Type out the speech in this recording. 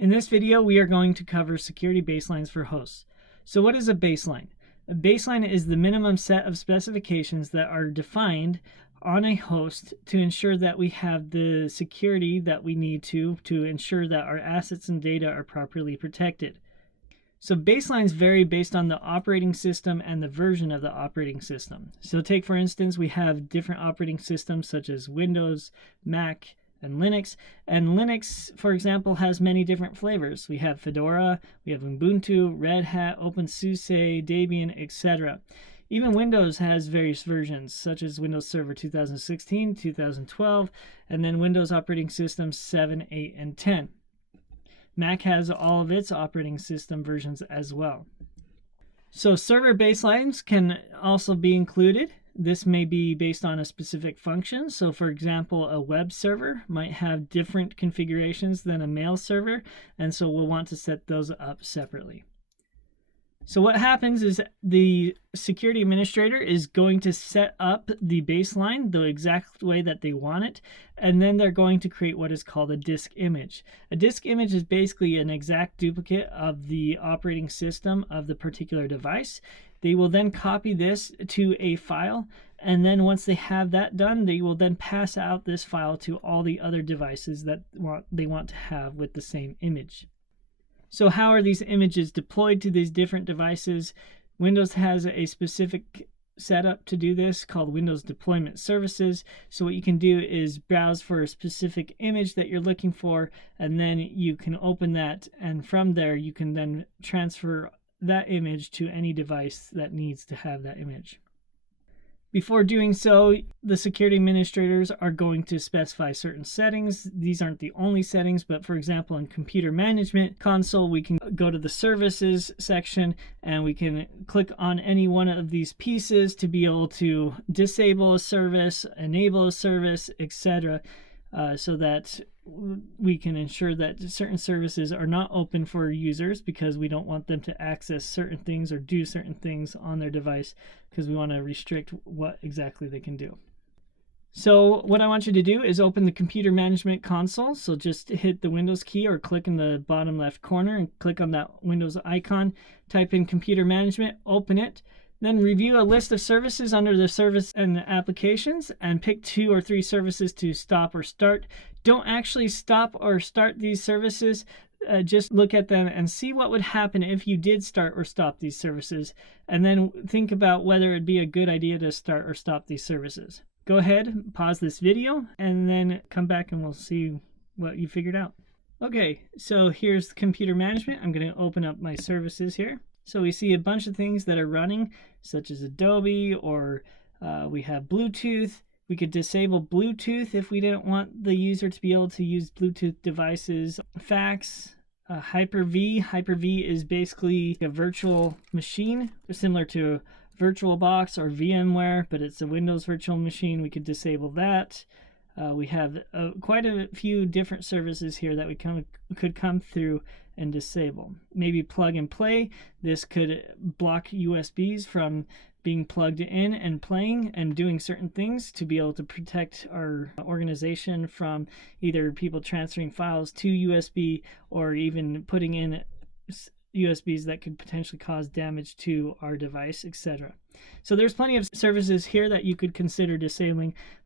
In this video, we are going to cover security baselines for hosts. So what is a baseline? A baseline is the minimum set of specifications that are defined on a host to ensure that we have the security that we need to ensure that our assets and data are properly protected. So baselines vary based on the operating system and the version of the operating system. So take, for instance, we have different operating systems such as Windows, Mac, and Linux. And Linux, for example, has many different flavors. We have Fedora, we have Ubuntu, Red Hat, OpenSUSE, Debian, etc. Even Windows has various versions, such as Windows Server 2016, 2012, and then Windows operating systems 7, 8, and 10. Mac has all of its operating system versions as well. So server baselines can also be included. This may be based on a specific function. So for example, a web server might have different configurations than a mail server, and so we'll want to set those up separately. So what happens is the security administrator is going to set up the baseline the exact way that they want it, and then they're going to create what is called a disk image. A disk image is basically an exact duplicate of the operating system of the particular device. They will then copy this to a file, and then once they have that done, they will then pass out this file to all the other devices that they want to have with the same image. So how are these images deployed to these different devices? Windows has a specific setup to do this called Windows Deployment Services. So what you can do is browse for a specific image that you're looking for, and then you can open that, and from there you can then transfer that image to any device that needs to have that image. Before doing so, the security administrators are going to specify certain settings. These aren't the only settings, but for example, in Computer Management Console, we can go to the Services section and we can click on any one of these pieces to be able to disable a service, enable a service, etc., so that we can ensure that certain services are not open for users because we don't want them to access certain things or do certain things on their device, because we want to restrict what exactly they can do. So what I want you to do is open the Computer Management Console. So just hit the Windows key or click in the bottom left corner and click on that Windows icon. Type in Computer Management, open it. Then review a list of services under the service and applications and pick 2 or 3 services to stop or start. Don't actually stop or start these services. Just look at them and see what would happen if you did start or stop these services, and then think about whether it'd be a good idea to start or stop these services. Go ahead, pause this video, and then come back and we'll see what you figured out. Okay, so here's Computer Management. I'm going to open up my services here. So we see a bunch of things that are running, such as Adobe, or we have Bluetooth. We could disable Bluetooth if we didn't want the user to be able to use Bluetooth devices. Fax, Hyper-V. Hyper-V is basically a virtual machine, similar to VirtualBox or VMware, but it's a Windows virtual machine. We could disable that. We have quite a few different services here that we could come through and disable. Maybe plug and play. This could block USBs from being plugged in and playing and doing certain things to be able to protect our organization from either people transferring files to USB or even putting in USBs that could potentially cause damage to our device, etc. So there's plenty of services here that you could consider disabling,